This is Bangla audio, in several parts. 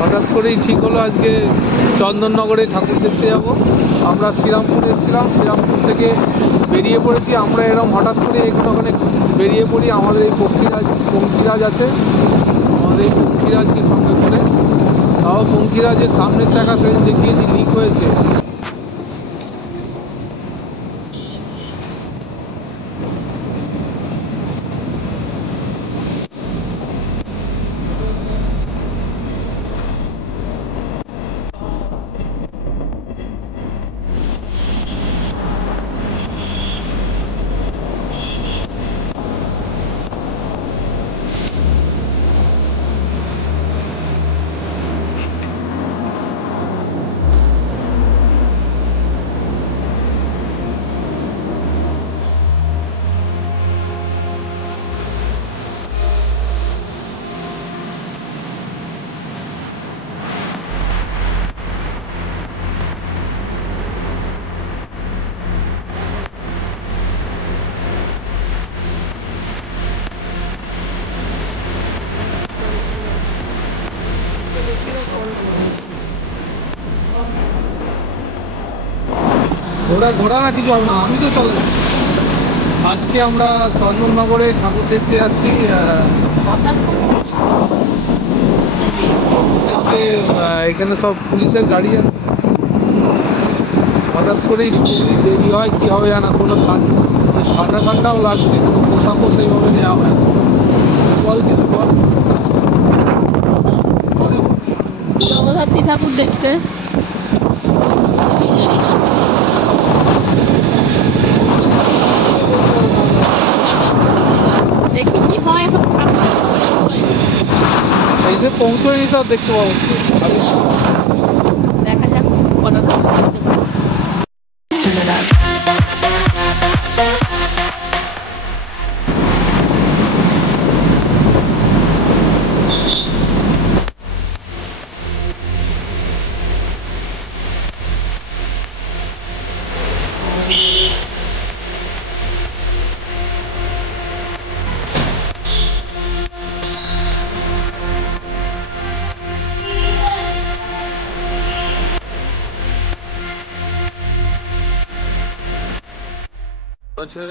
হঠাৎ করেই ঠিক হলো আজকে চন্দননগরে ঠাকুর দেখতে যাব। আমরা শ্রীরামপুর এসেছিলাম, শ্রীরামপুর থেকে বেরিয়ে পড়েছি। আমরা এরকম হঠাৎ করে ওখানে বেরিয়ে পড়ি। আমাদের এই পঙ্কিরাজ আছে, আমাদের এই পঙ্কিরাজকে সঙ্গে করে। তাও পঙ্কিরাজের সামনের চাকা সেদিন দেখিয়েছি লিক হয়েছে। ঘোড়া না কিছু হবে না, আমি তো চলে যাচ্ছি। আজকে আমরা চন্দননগরে ঠাকুর দেখতে যাচ্ছি। এখানে সব পুলিশের গাড়ি আছে। হঠাৎ করেই দেরি হয়, কি হবে জানা, কোনো ঠান্ডাও লাগছে, কোনো পোশাকও সেইভাবে নেওয়া হয়। বল কিছু বল। জগদ্ধাত্রী ঠাকুর দেখতে দেখি কি হয়। এই যে পৌঁছয়নি তাও দেখতে পাবো, দেখা যাক কটা ঠাকুর দেখতে পাবো।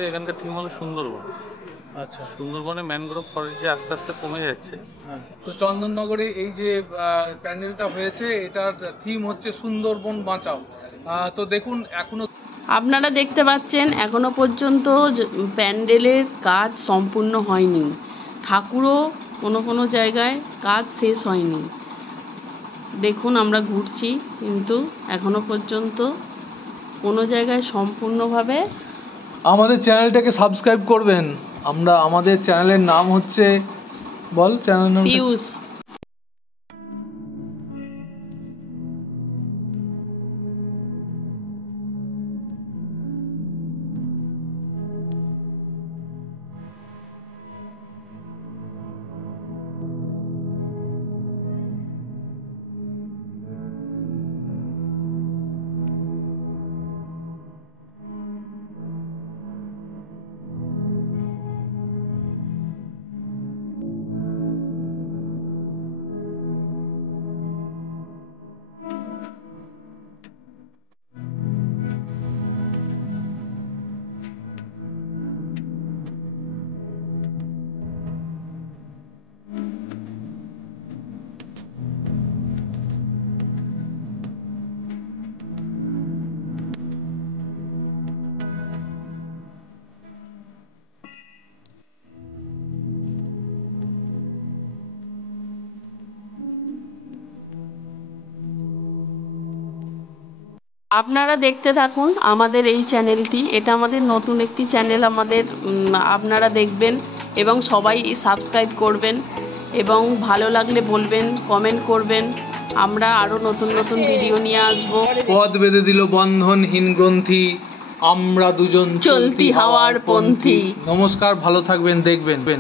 এখানকার থিম হলো সুন্দরবন। আচ্ছা, সুন্দরবনে ম্যানগ্রোভ ফরেস্ট যে আস্তে আস্তে কমে যাচ্ছে। তো চন্দননগরে এই যে প্যান্ডেলটা হয়েছে, এটার থিম হচ্ছে সুন্দরবন বাঁচাও। তো দেখুন, এখনো আপনারা দেখতে পাচ্ছেন এখনো পর্যন্ত প্যান্ডেলের কাজ সম্পূর্ণ হয়নি। ঠাকুরও কোনো জায়গায় কাজ শেষ হয়নি। দেখুন আমরা ঘুরছি, কিন্তু এখনো পর্যন্ত কোনো জায়গায় সম্পূর্ণভাবে। আমাদের চ্যানেলটাকে সাবস্ক্রাইব করবেন। আমাদের চ্যানেলের নাম হচ্ছে, বল চ্যানেল নাম। পিউষ। আপনারা দেখতে থাকুন আমাদের এই চ্যানেলটি। এটা আমাদের নতুন একটি চ্যানেল। আপনারা দেখবেন এবং সবাই সাবস্ক্রাইব করবেন, এবং ভালো লাগলে বলবেন, কমেন্ট করবেন। আমরা আরও নতুন ভিডিও নিয়ে আসব। পথ বেঁধে দিল বন্ধনহীন গ্রন্থি, আমরা দুজন চলতি হাওয়ার পন্থী। নমস্কার, ভালো থাকবেন, দেখবেন।